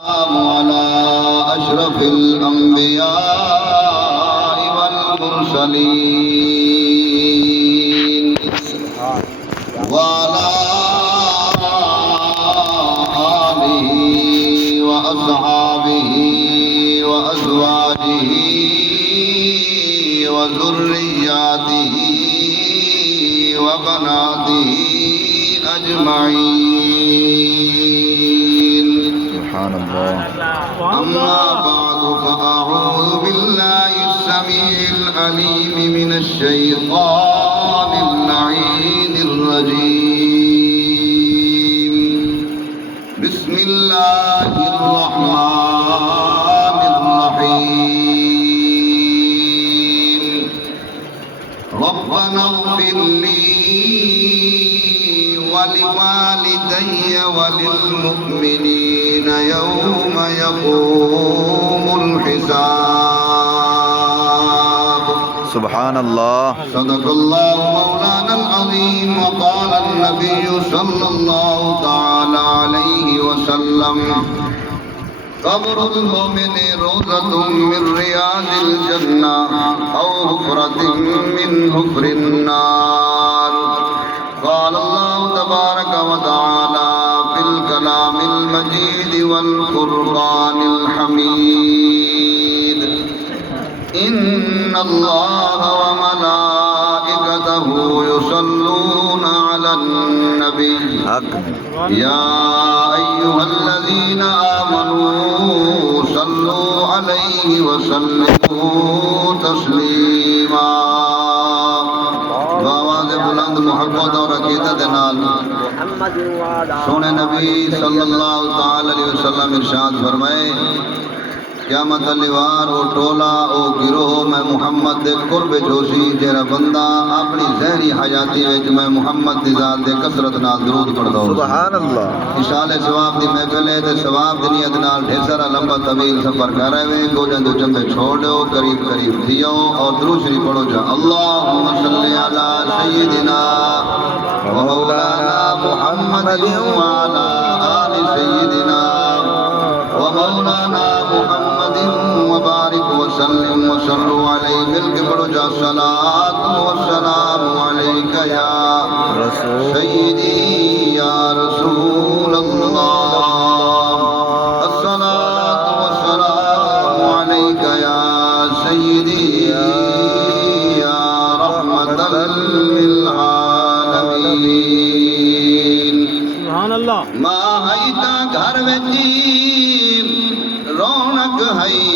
على أشرف الأنبياء والمرسلين وعلى آله وأصحابه وأزواجه وذرياته وبناته أجمعين. سبحان الله. أما بعد فأعوذ بالله السميع العليم من الشيطان اللعين الرجيم. بسم الله الرحمن الرحيم. ربنا اغفر لي ولوالدي وللمؤمنين يوم يقوم الحساب. سبحان الله. صدق الله مولانا العظيم. وقال النبي صلى الله تعالى عليه وسلم: قبر المؤمن روضة من رياض الجنة أو حفرة من حفر النار. قال الله تبارك وتعالى في الكلام المجيد والقرآن الحميد: إن الله وملائكته يصلون على النبي يا أيها الذين آمنوا صلوا عليه وسلموا تسليما. بآواز بلند محبت اور عقیدت نال سونے نبی صلی اللہ تعالی علیہ وسلم ارشاد فرمائے: قیامت لیوار او ٹولا او گروہ میں محمد دے قرب جوشی جیرا بندہ اپنی ظہری حیاتی وچ میں محمد دی ذات دے کثرت نال درود پڑھدا ہو. سبحان اللہ. اشال ثواب دی محفل ہے تے ثواب دی نیت نال ڈھیر سارا لمبا طویل سفر کر رہے وے. گوجن دو چمبے چھوڑو قریب قریب تھیو اور درود شریف پڑھو جا. اللہم صلی علی سیدنا و مولانا محمد وعلی آل سیدنا و مولانا محمد وبارک وسلم وصلوا علیہ. مل کے پڑھو جا. صلاۃ و سلام علیک یا سیدی یا رسول اللہ. الصلاۃ و سلام علیک یا سیدی یا رحمت للعالمین. سبحان اللہ. ماں ہئی تا گھر وچی رونق ہئی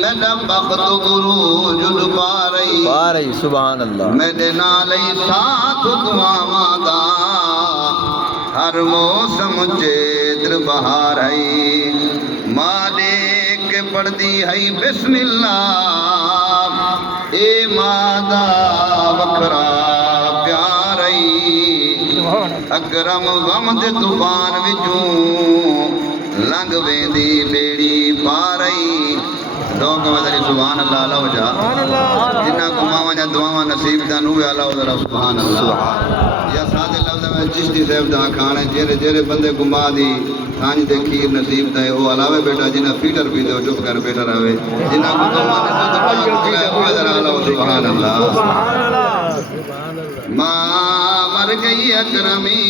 میرا بخت گرو جد پا رہی. سبحان اللہ. میرے نالے ساتھ دعاواں دا ہر موسم چیتر بہار ہئی. ماں دیکھ کے پڑھدی ہئی بسم اللہ. اے ماں دا وکھرا پیار ہئی. اکرم غم دے طوفان وچوں لنگ ویندی بیڑی پارئی. دعا کہ مدری سبحان اللہ اللہ ہو جا. جنہ کو ماں جا دعاواں نصیب دا نوے اللہ ہو ذرا سبحان اللہ. یا سادے لفظ میں چشتی صاحب دا کھانے جیرے جیرے بندے کو ماں دی کھانج دے کھیر نصیب دا ہے وہ علاوہ بیٹا جنہ فیٹر بھی دے وہ چپ کر بیٹا رہے. جنہ کو ماں نصیب دا نوے ذرا اللہ ہو سبحان اللہ. ماں مر گئی اکرمی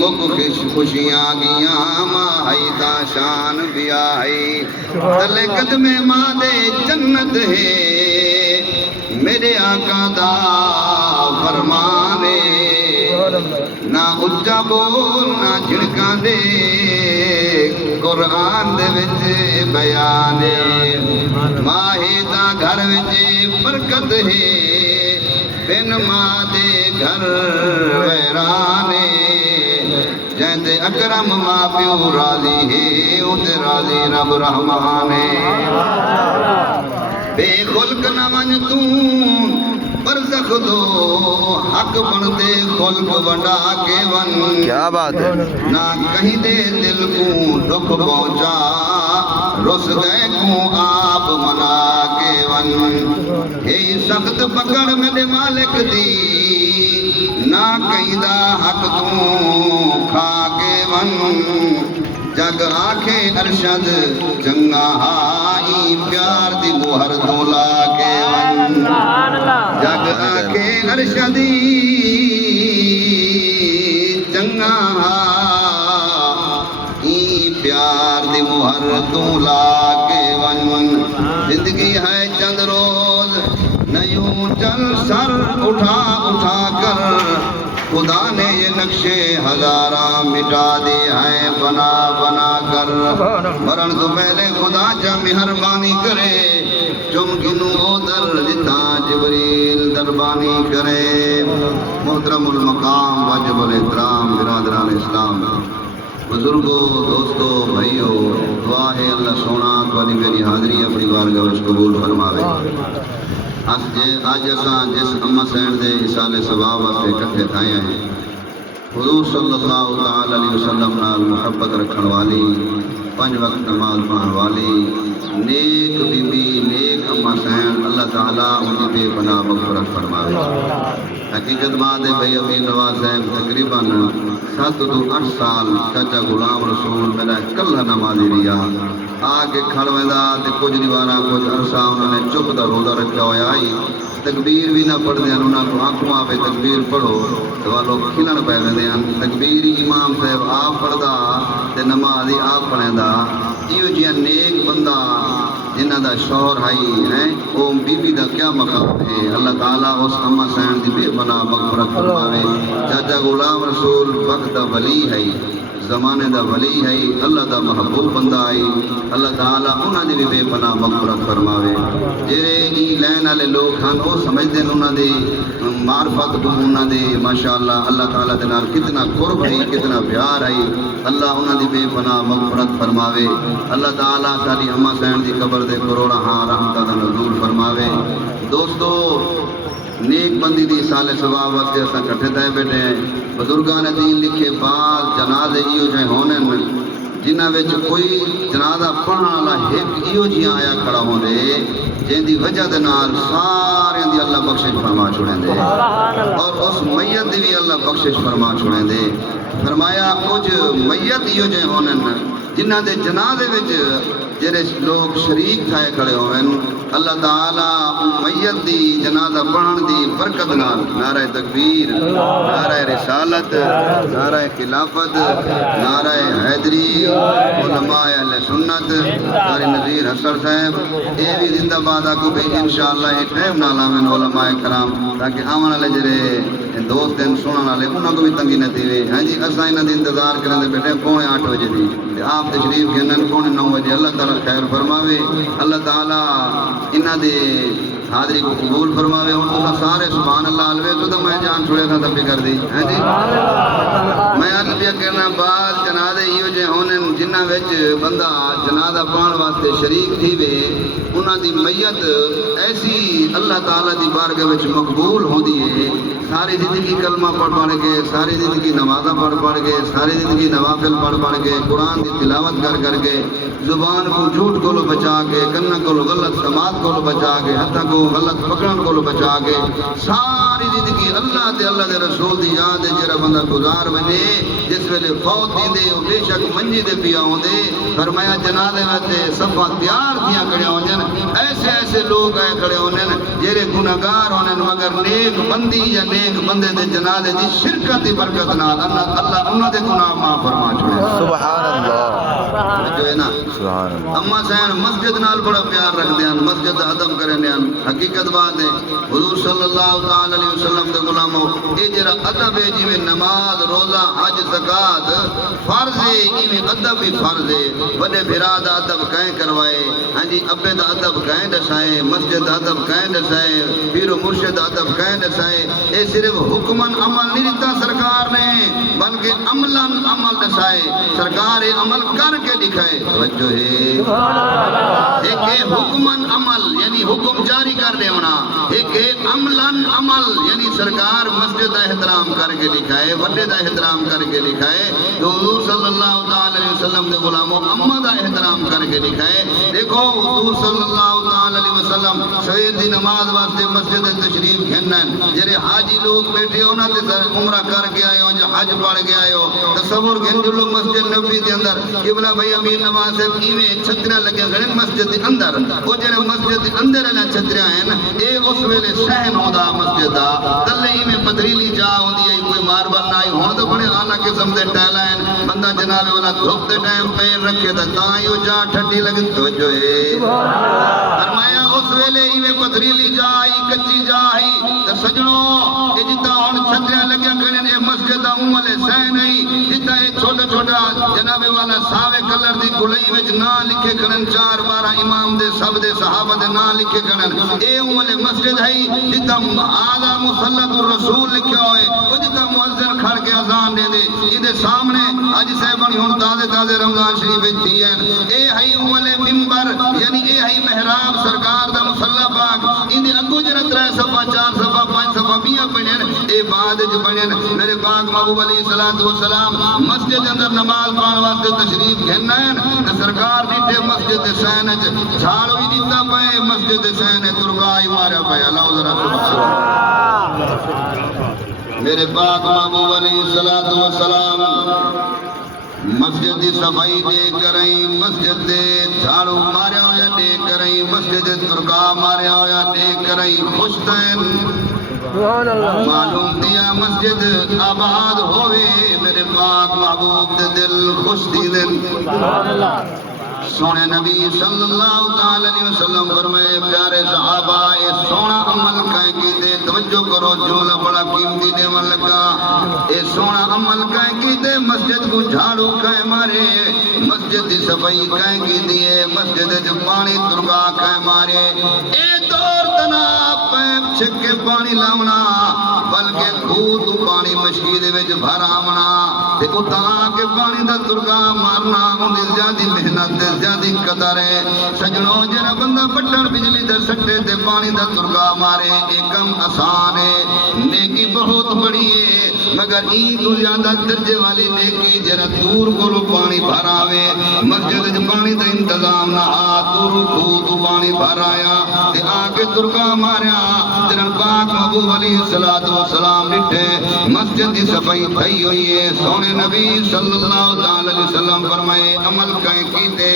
مک خوشیاں گیاں. ماں ہئی تا شان بھی آئی. تلے قدم ماں دے جنت ہے میرے آقا دا فرمانے. نہ اچا بول نہ جھڑکاں دے قرآن دے وچ بیانے. ماں ہی دا گھر وچ برکت ہے بن ماں دے گھر ویرانے. جیندے اکرم ماں پیو راضی ہے اتے راضی رب رحمانے. بے خلق نہ ون توں برزخ دو حق بندے خلق ونڈا کے ون. کیا بات ہے. نہ کہیں دے دل کو دکھ پہنچا رس گئے کو آپ منا کے ون. یہ سخت پکڑ میرے مالک دی نہ کہیں دا حق تو کھا کے ون. جگ آکھے ارشد چنگا ہائی پیار دی موہر دولا کے ون جگ آکھے ارشدی چنگا ہائی پیار دی موہر دولا کے ون زندگی ہے چند روز نیوں چل سر اٹھا اٹھا کر خدا نے یہ نقشے ہزارہ مٹا دیے ہیں بنا بنا کر مرن تو پہلے خدا جا مہربانی کرے چم گنو در جتا جبریل دربانی کرے محترم المقام واجب الاحترام برادران اسلام بزرگوں دوستوں بھائیوں دعا ہے اللہ سونا تمہاری میری حاضری اپنی بارگاہ وچ قبول فرماوے آج اساں جس اما سین دے اصال ثواب واسطے اکٹھے تھائے ہیں حضور صلی اللہ تعالی علیہ وسلم نال محبت رکھن والی 5 وقت نماز پڑھن والی نیک بی بی نیک اما سین اللہ تعالیٰ ان کی بے پناہ مغفرت فرماوے حقیقت بات ہے بھائی امین نواز صاحب تقریباً 7 تو 8 سال چاچا غلام رسول میرا کلہ نمازی رہا آگے کھڑ ویندا تے کچھ دیوارا کچھ عرصہ انہوں نے چپ دا روزہ رکھا ہویا آئی تکبیر بھی نہ پڑھ دیا انہوں نے آنکھوں آپ تکبیر پڑھو تو وہ لوگ کھلن پہ ویندے ہیں تکبیر امام صاحب آپ پڑھدا تے نمازی آپ پڑھیندا ایو جیاں نیک بندہ جنہ دا شوہر ہائی ہے او بی بی دا کیا مقام ہے اللہ تعالیٰ اس اما سین دی بے پناہ مغفرت فرماوے چاچا غلام رسول وقت دا ولی ہے زمانے دا ولی ہے اللہ دا محبوب بندہ آئی اللہ تعالیٰ انہاں دی بھی بے پناہ مغفرت فرماوے جڑے ای لین والے لوگ ہن او سمجھدے نے انہاں دی معرفت کو انہاں دی ماشاءاللہ اللہ تعالیٰ دے نال کتنا قرب ہے کتنا پیار ہے اللہ انہاں دی بے پناہ مغفرت فرماوے اللہ تعالیٰ ساری اما سین دی قبر دے کروڑا ہاں رحمتاں دا نزول فرماوے دوستو نیک بندی دی سال ثواب واسطے اساں کٹھے تھے بیٹھے ہیں بزرگان دین لکھے بعض جنازے ایو جے ہونے جنہاں وچ کوئی جنازہ پڑھن والا ایک ایو جیاں آیا کھڑا ہوندے جن دی وجہ دے نال سارے دی اللہ بخشش فرما چھوڑیندے اور اس میت دی بھی اللہ بخشش فرما چھوڑیندے فرمایا کچھ میت ایو جے ہونے جنہاں دے جنازے وچ جڑے لوگ شریک تھائے کھڑے ہوئن اللہ تعالیٰ میت دی جنازہ پڑھن دی برکت نال نعرہ تکبیر نعرہ رسالت نعرہ خلافت نعرہ حیدری علماء اہل سنت قاری نذیر حسر صاحب اے بھی زندہ باد آکو کہ انشاءاللہ ایک ٹائم نالا میں علماء کرام تاکہ آمن والے جڑے دوست ہیں سنن والے انہاں کو بھی تنگی نہ تھی وے ہاں جی اساں انہاں دی انتظار کرنے بیٹھے 8:45 بجے دی آپ تشریف گھنن 9:45 بجے اللہ تعالیٰ خیر فرماوے اللہ تعالیٰ انہاں دے حاضری کو قبول فرماوے اور تساں سارے سبحان اللہ الوے تو میں جان چھوڑے تھا تب بھی کر دی ہیں جی میں عرض بھی کرنا بعض جنازے ایو جے ہونن جنہاں وچ بندہ جنازہ پڑھن واسطے شریک تھی وے انہاں دی میت ایسی اللہ تعالیٰ دی بارگاہ وچ مقبول ہوندی ہے ساری زندگی کلمہ پڑھ کے ساری زندگی نمازاں پڑھ کے ساری زندگی نوافل پڑھ کے قرآن دی تلاوت کر کے زبان کو جھوٹ کو بچا کے کن کو غلط سماعت کو بچا کے ہاتھ کو غلط پکڑن کو بچا کے ساری زندگی اللہ تے اللہ دے رسول دی یاد ہے جڑا بندہ گزار بنے جس ویلے فوت دیندے او بے شک منجی دے پیا ہوندے فرمایا جنازے وچ صفا تیار تھیاں کھڑے ہوندے ایسے ایسے لوگ آئے کھڑے ہوندے جڑے گنہگار ہوندے مگر نیک بندی یا نیک بندے دے جنازے دی شرکت دی برکت نال اللہ انہاں دے گناہ معاف فرما چھوڑے سبحان اللہ جو ہے نا سبحان اللہ اما سین مسجد نال بڑا پیار رکھ دیاں مسجد دا ادب کرن دیاں حقیقت بات ہے حضور صلی اللہ تعالی علیہ وسلم دے غلامو اے جڑا ادب ہے جویں نماز روزہ حج زکات فرض ہے ایویں ادب بھی فرض ہے بڑے بھرا دا ادب کہیں کروائے ہاں جی ابے دا ادب کہیں دسائے مسجد دا ادب کہیں دسائے پیر و مرشد دا ادب کہیں دسائے اے صرف حکمن عمل نہیں دیتا سرکار نے بلکہ عملاً عمل دسائے سرکار عمل کر کے دکھائے توجہ ہے ایک ہے حکمن عمل یعنی حکم جاری کر دے ہونا ایک ہے عملاً عمل یعنی سرکار مسجد دا احترام کر کے دکھائے وڈے دا احترام کر کے لکھا ہے کہ حضور صلی اللہ تعالی علیہ وسلم دے غلاموں اما دا احترام کر کے لکھا ہے. دیکھو حضور صلی اللہ تعالی علیہ وسلم سویر دی نماز واسطے مسجد تشریف گھنن جڑے حاجی لوگ بیٹھے انہاں تے عمرہ کر کے آئے ہو جو حج پڑھ کے آئے ہو تصور گھن جو لوگ مسجد نبوی دے اندر قبلہ بھائی امیر نواز صاحب ایویں چھتریاں لگے گھن مسجد دے اندر وہ جڑے مسجد دے اندر والا چھتریاں ہیں اے اس ویلے سہن ہوندا مسجد دا تلے ایویں پتھریلی جا ہوندی ہے کوئی ماربل نہ آئی ہون تو بڑے اعلیٰ قسم دے ٹائلاں ہیں بندہ جناب والا دھوپ دے ٹائم پیر رکھے تے تاں ہی وہ جا ٹھڈی لگے توجہ ہے فرمایا اس ویلے ایویں پتھریلی جا آئی کچی جا آئی تے سجنوں اے جتا ہن چھتریاں لگیاں کھڑے نے مسجد دا والے سہن ہے جتا اے چھوٹا چھوٹا جناب والا ساوے کلر دی گلئی وچ نام لکھے کھڑن 4-12 امام دے سب دے صحابہ دے نام لکھے کھڑن اے والے مسجد ہے جتا آدھا مصلت الرسول لکھیا ہوئے وہ جتا مؤذن کھڑ کے اذان دے دے ادھے سامنے حاجی صاحبانی ہن تازے رمضان شریف تھی ہیں اے ہے والے منبر یعنی اے ہے محراب سرکار دا مصلی پاک اندے اگو جن 3 صفحہ 4 صفحہ 5 صفحہ میاں بنن اے بعد جو بنن میرے پاک محبوب علیہ الصلوۃ والسلام مسجد اندر نماز پڑھن واسطے تشریف گھن ہیں تے سرکار ڈٹے مسجد دے سین وچ جھاڑ وی دتا پئے مسجد دے سین ترکائی ماریا پئے اللہ ذرا سبحان اللہ میرے پاک محبوب علیہ الصلوۃ والسلام مسجد دی صفائی دے کریں مسجد دے جھاڑو ماریا ہویا دے کریں مسجد ترکا ماریا ہویا دے کریں خوش دین معلوم دیا مسجد آباد ہوئے میرے پاک محبوب دے دل خوش دی دن سونے نبی صلی اللہ تعالی علیہ وسلم فرمائے پیارے صحابہ اے سونا عمل کہیں کی دے توجہ کرو جملہ بڑا قیمتی دے من لگا اے سونا عمل کہیں کی دے مسجد کو جھاڑو کہیں مارے مسجد دی صفائی کہیں کی دیے مسجد جو پانی ترگا کہیں مارے اے دور تناب پیپ چھک کے پانی لاؤنا بلکہ خود پانی مشکی دے وچ بھر آمنا تے اتاں کے پانی دا ترگا مارنا اندی زیادی محنت دے زیادی قدر ہے سجنوں جنہ بندہ پٹھن بجلی در سکتے تے پانی دا ترگا مارے ایک کم آسان ہے نیکی بہت بڑی ہے مگر این تو زیادہ درجے والی نیکی جنہ دور کو پانی بھر آوے مسجد جو پانی دا انتظام نہ دور خود پانی بھر آیا تے آکے ترگا ماریا جنہ پاک محبوب علیہ السلام لٹھے مسجد دی صفائی تھی ہوئی ہے سونے نبی صلی اللہ علیہ وسلم فرمائے عمل کہیں کیتے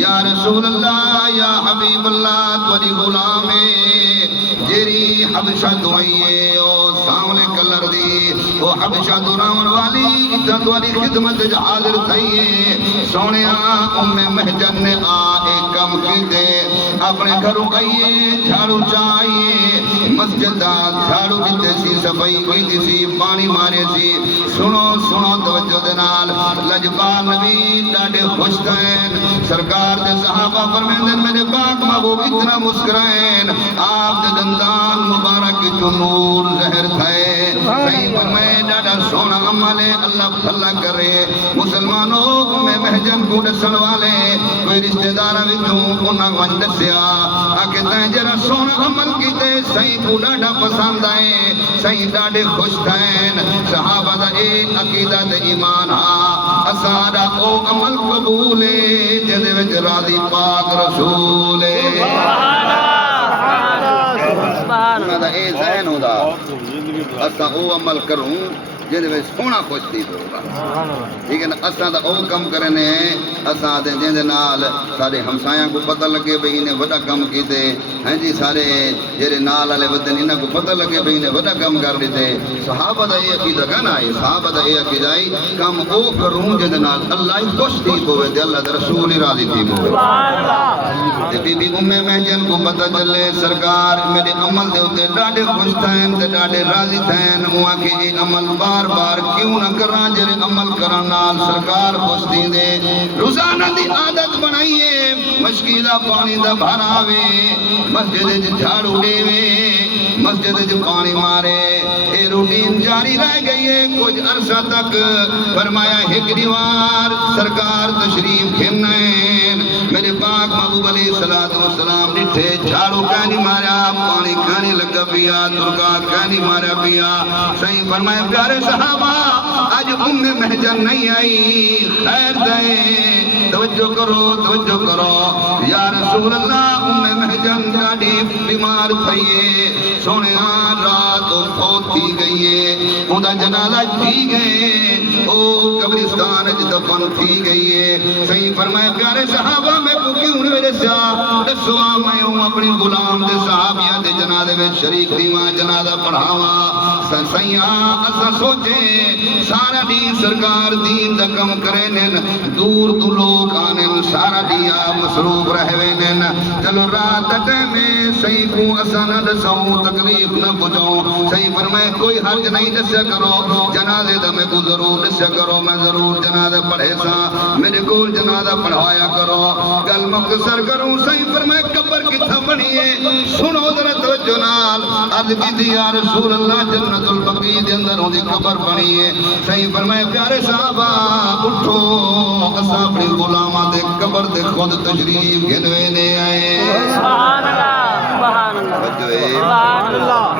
یا رسول اللہ یا حبیب اللہ تجھے غلام ہے جیری حبشہ دعائیے او سامنے کلر دی او حبشہ دراؤن والی عزت والی خدمت جو حاضر تھئیے سونے ام محجن نے ایک کم کیتے اپنے گھروں آئیے جھاڑو چاہیے مسجد جھاڑو کیتے سی صفائی کیتی سی پانی مارے سی سنو توجہ دنال لجبان نبی ڈاڑے خوش دین سرکار دے صحابہ فرمیندن میرے پاک محبوب اتنا مسکرائن آپ دے دندان مبارک جو نور زہر تھے صحیح فرمائے ڈاڑا سونا عملے اللہ بھلا کرے مسلمانوں میں محجن کو ڈسن والے کوئی رشتہ دارہ بھی توں انہاں ون دسیا آکے تائیں جرا سونا عمل کیتے صحیح کو ڈاڑا پسند آئے صحیح ڈاڑے خوش دین صحابہ دا اے عقیدہ دے ایمان اسارا او عمل قبول جدے وچ راضی پاک رسول سبحان اے ذہن ہودا اسا او عمل کروں جدے وچ سونا خوش تھی ہوگا ٹھیک ہے نا اساں دا او کم کرنے اساں دے جندے نال سارے ہمسایاں کو پتہ لگے بھئی نے بڑا کم کیتے ہیں جی سارے جڑے نال والے ودن انہاں کو پتہ لگے بھئی نے بڑا کم کر دیتے صحابہ دا یہ عقیدہ کنا ہے صحابہ دا یہ عقیدہ ہے کم او کروں جدے نال اللہ خوش تھی ہوے تے اللہ دے رسول راضی تھی ہوے سبحان اللہ تے بی بی ام محجن کو پتہ چلے سرکار میرے عمل دے اوتے ڈاڈے خوش تھین تے ڈاڈے راضی تھین ہوا کہ یہ عمل بار بار کیوں نہ کراں جڑے عمل کرن نال سرکار خوش تھی دے روزانہ دی عادت بنائیے مشکیلا پانی دا بھر آوے مسجد وچ جھاڑو دیوے مسجد وچ پانی مارے اے روٹین جاری رہ گئی ہے کچھ عرصہ تک فرمایا ایک دیوار سرکار تشریف گھن میرے پاس پاک محبوب علیہ السلام ڈٹھے جھاڑو کہنی مارا پانی کھانے لگا پیا ترکا کہنی مارا پیا صحیح فرمائے پیارے صحابہ آج محجن نہیں آئی خیر دیں توجہ کرو یا رسول اللہ محجن ڈاڑی بیمار تھئیے سونے رات فوت تھی گئی ہے جنازہ تھی گئے او قبرستان دفن تھی گئی ہے صحیح فرمائے پیارے صحابہ میں کیوں میرے دسوا میں ہوں اپنی غلام دے صحابیہ دے جنازے میں شریک دیواں جنازہ پڑھاواں سیاں اسا سوچے سارا دین سرکار دین دا کم کرے نن دور تو لوگ آنے سارا دیا مصروف رہوے نن چلو رات میں صحیح کو اسا نہ دساؤں تکلیف نہ پہنچاؤں صحیح فرمائے کوئی حرج نہیں دسیا کرو جنازے دا میں کو ضرور دسیا کرو میں ضرور جنازہ پڑھے سا میرے کو جنازہ پڑھایا کرو گل مختصر کروں صحیح فرمائے قبر کتھا بنی ہے سنو ذرا توجہ نال عرض کی یا رسول اللہ جنت البقیع دے اندر ہوندی قبر بنی ہے صحیح فرمائے پیارے صحابہ اٹھو اساں اپنی غلاماں دے قبر دے خود تشریف گھنوے نے آئے سبحان اللہ سبحان اللہ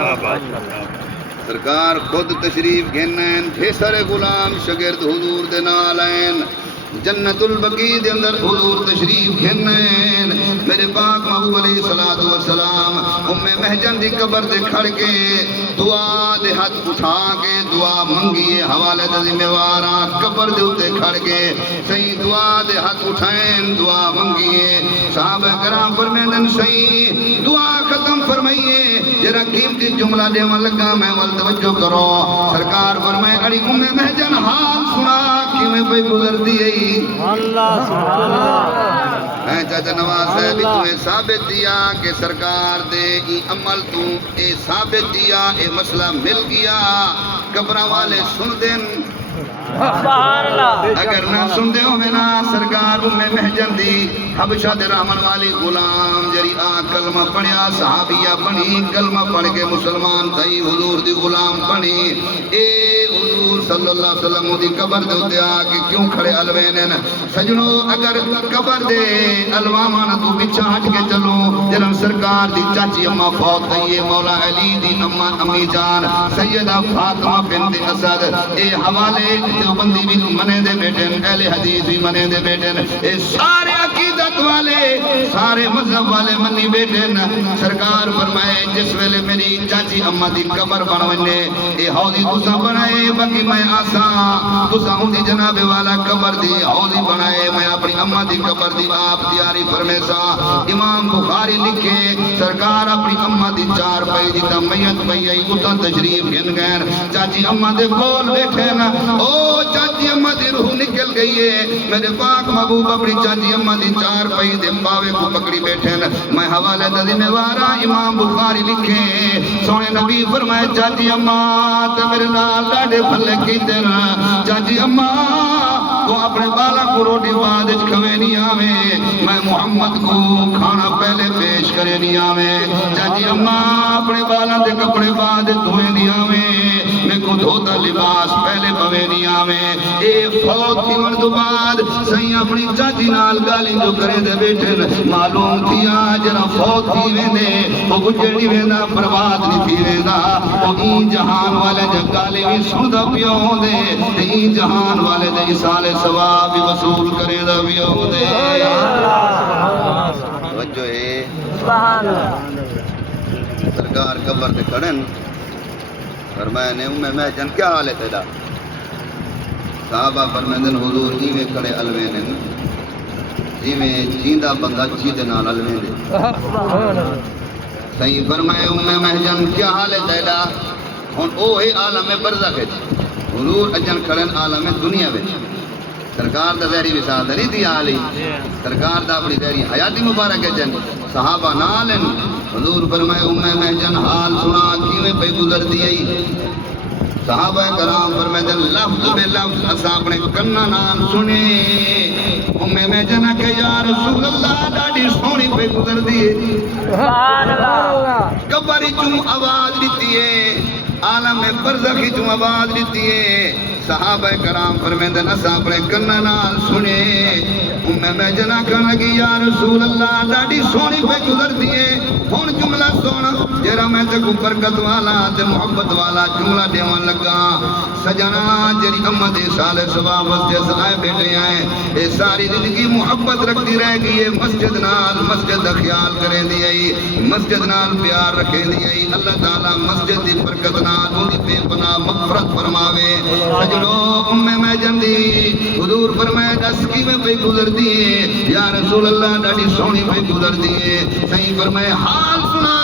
سرکار خود تشریف گھنن سارے غلام شاگرد حضور دے نال آئین جنت البقیع دے اندر حضور تشریف گھنن میرے پاک محبوب علیہ السلام محجن دی قبر دے کھڑ کے دعا دے ہاتھ اٹھا کے دعا منگیے حوالے دا ذمہ واراں قبر دے اوتے کھڑ کے صحیح دعا دے ہاتھ اٹھائیں دعا منگیے صحابہ کرام فرمائیں صحیح دعا ختم فرمائیے جرا قیمتی جملہ دیواں لگا میں ول توجہ کرو سرکار فرمائے اڑی محجن حال سنا کیویں پئی گزردی ہے اللہ سبحان اللہ میں چاچا نواز صاحب تمہیں ثابت دیا کہ سرکار دے ای عمل تو اے ثابت دیا اے مسئلہ مل گیا قبرہ والے سن دین سبحان اللہ اگر نہ سن دے ہوئے نا سرکار محجن دی حبشہ دے رحمن والی غلام جری کلمہ پڑھیا صحابیہ بنی کلمہ پڑھ کے مسلمان تھی حضور دی غلام بنی اے حضور صلی اللہ علیہ وسلم دی قبر دے ہوتے آکے کیوں کھڑے الوینن سجنو اگر قبر دے الوامانا تو پچھا ہٹ کے چلو جنم سرکار دی چاچی اممہ فوت گئی مولا علی دی امی جان سیدہ فاطمہ بنت اسد اے حوالے دیوبندی بھی منے دے بیٹھن اہل حدیث بھی منے دے بیٹھن اے سارے عقیدت والے سارے مذہب والے منی بیٹھن سرکار فرمائے جس ویلے میری چاچی اممہ دی قبر بنونے اے حوضی تسا بنائے باقی میں آساں تسا ہوں دی جناب والا قبر دی حوضی بنائے میں اپنی اممہ دی قبر دی آپ تیاری فرمے سا امام بخاری لکھے سرکار اپنی اممہ دی چار پئی دی میت پئی آئی اتن تشریف گھن گئن چاچی اممہ دے کول بیٹھے نا او چاچی اممہ دی روح نکل گئی ہے میرے پاک محبوب اپنی چاچی اممہ دی چار پئی دے پاوے کو پکڑی بیٹھے نا میں حوالے دا ذمہ وارا امام بخاری لکھے سونے نبی فرمائے چاچی اممہ تے میرے نال ڈاڈے پھلے کیتے نا چاچی اممہ تو اپنے بالا کو روٹی بعد کھوے نہیں آوے میں محمد کو کھانا پہلے پیش کرے نہیں آوے چاچی اممہ اپنے بالا دے کپڑے بعد دھوئے نہیں آوے میں کو دھوتا لباس پہلے پوے نہیں آوے اے فوت تھی مرد بعد سہی اپنی چاچی نال گالی جو کرے دے بیٹھن معلوم تھی آجرا فوت تھی ویندے وہ گجڑی ویندہ برباد نہیں تھی ویندہ وہ این جہان والے جب گالی بھی سندہ پیو ہوں دے این جہان والے دے سالے ثواب وصول کرے دا بھی ہو دے توجہ ہے سبحان اللہ سرکار قبر دے کھڑن فرمایا نے محجن کیا حال ہے تیرا صحابہ فرمائیں حضور جی میں کھڑے الوین جی میں جیندہ بندہ چیدے نال الوین صحیح فرمائے محجن کیا حال ہے تیرا ہن او ہے عالم برزخ ہے حضور اجن کھڑن عالم دنیا میں سرکار دا ظاہری وصال نہیں تھی آلی سرکار دا اپنی ظاہری حیاتی مبارک ہے جن صحابہ نالن حضور فرمائے محجن حال سنا کیویں پہ گزر دی صحابہ کرام فرمائے لفظ بے لفظ اسا اپنے کنا نال سنے محجن کہ یا رسول اللہ ڈاڈی سونی پہ گزر دی سبحان اللہ قبر چوں آواز دیتی ہے عالم برزخی تو آواز دیتی ہے صحابہ کرام فرمیندن اسا اپنے کنہ نال سنے میں جنا کہنے لگی یا رسول اللہ ڈاڈی سونی پہ گزر دیئے ہون جملہ سونا جیرا میں تے کو برکت والا تے محبت والا جملہ دیوان لگا سجنا جری امت سال صبح مسجد آئے بیٹھے آئے اے ساری زندگی محبت رکھتی رہ گئی مسجد نال مسجد دا خیال کریں دی مسجد نال پیار رکھیں دی اللہ تعالیٰ مسجد دی برکت نال ان بے پناہ مغفرت فرماوے سجنوں میں جندی حضور فرمائے دس کی میں پہ گزر دیئے یا رسول اللہ ڈاڑی سونی پہ گزر دیئے صحیح فرمائے حال سنا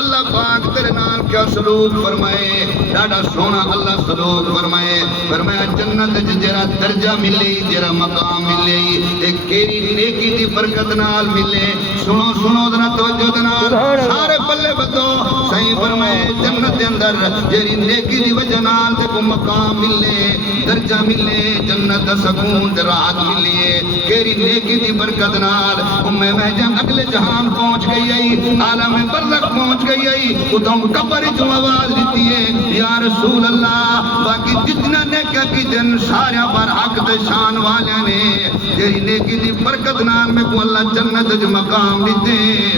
اللہ پاک تیرے نال کیا سلوک فرمائے ڈاڑا سونا اللہ سلوک فرمائے فرمایا جنت جرا درجہ ملے جرا مقام ملے ایک کیری نیکی دی برکت نال ملے سنو سنو ذرا توجہ نال سارے پلے بدو صحیح فرمائے جنت دے اندر جری نیکی دی وجہ نال تے کو مقام ملے درجہ ملے جنت دا سکون تے راحت ملے کیری نیکی دی برکت نال میں جان اگلے جہان پہنچ گئی ہے عالم برزخ پہنچ گئی ہے اتوں قبر جو آواز دیتی ہے یا رسول اللہ باقی جتنا نیکیاں کی جن سارے پر حق تے شان والے نے تیری نیکی دی برکت نال میں کو اللہ جنت جو مقام دیتے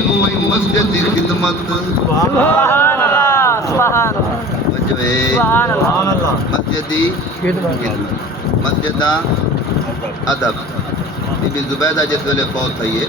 وہی مسجد دی خدمت سبحان اللہ سبحان اللہ مسجد دی خدمت مسجد دا ادب بی بی زبیدہ جس ویلے فوت ہوئی ہے